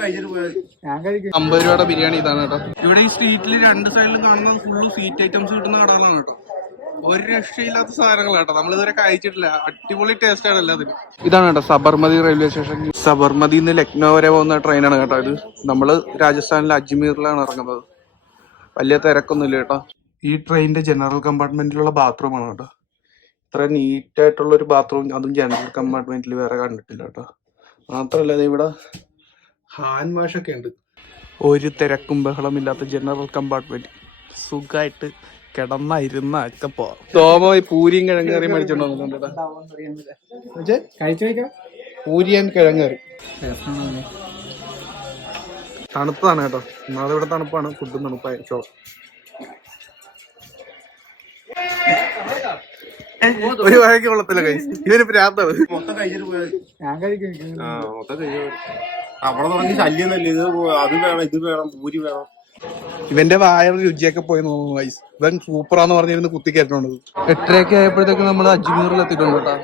50 രൂപയുടെ ബിരിയാണി ഇതാണ് കേട്ടോ. ഇവിടെ ഈ സ്ട്രീറ്റിൽ രണ്ട് സൈഡിലും കാണുന്നത് ഫുള്ള് സ്വീറ്റ് ഐറ്റംസ് കിട്ടുന്ന കടകളാണ് കേട്ടോ. ഒരു രക്ഷയില്ലാത്ത സാധനങ്ങൾ കേട്ടോ, നമ്മളിതുവരെ കഴിച്ചിട്ടില്ല. അടിപൊളി ടേസ്റ്റ് ആണ് എല്ലാത്തിനും. ഇതാണ് കേട്ടോ സബർമതി റെയിൽവേ സ്റ്റേഷൻ. സബർമതിയിൽ നിന്ന് ലക്നൗ വരെ പോകുന്ന ട്രെയിനാണ് കേട്ടോ ഇത്. നമ്മള് രാജസ്ഥാനിലെ അജ്മീറിലാണ് ഇറങ്ങുന്നത്. വലിയ തിരക്കൊന്നുമില്ല കേട്ടോ. ഈ ട്രെയിനിന്റെ ജനറൽ കമ്പാർട്ട്മെന്റിലുള്ള ബാത്റൂമാണ് കേട്ടോ. ഇത്ര നീറ്റായിട്ടുള്ള ഒരു ബാത്റൂം അതും ജനറൽ കമ്പാർട്ട്മെന്റിൽ വേറെ കണ്ടിട്ടില്ല കേട്ടോ. മാത്രമല്ല ഇവിടെ ഹാൻഡ് വാഷ് ഒക്കെ ഉണ്ട്. ഒരു തിരക്കും ബഹളമില്ലാത്ത ജനറൽ കമ്പാർട്ട്മെന്റ്. സുഖമായിട്ട് കിടന്നിരുന്ന ഒക്കെ പോവാം. തോമായി പൂരിയും കിഴങ്ങേറിയും മേടിച്ചോണ്ട് വന്നിട്ടുണ്ട്. പൂരി ആൻഡ് കിഴങ്ങേറി തണുപ്പാണ് കേട്ടോ. നാളെ ഇവിടെ തണുപ്പാണ്, ഫുഡും തണുപ്പായ ഷോ. ഒരു വഴക്ക് കൊള്ളത്തില്ല കൈ. ഇതിന് പ്രാന്താണ്. മൊത്തം കഴിച്ചിട്ട് പോയത് അവിടെ തുടങ്ങി ശല്യം. ഇത് അത് വേണം, ഇത് വേണം, പൂരി വേണം. ഇവന്റെ വായയുടെ രുചിയൊക്കെ പോയി നോക്കുന്നു ഗൈസ്. ഇവൻ സൂപ്പറാന്ന് പറഞ്ഞിരുന്ന് കുത്തിക്കയറ്റുന്നത്. 8:30 ആയപ്പോഴത്തേക്ക് നമ്മൾ അജ്മീറിൽ എത്തിയിട്ടുണ്ട് കേട്ടോ.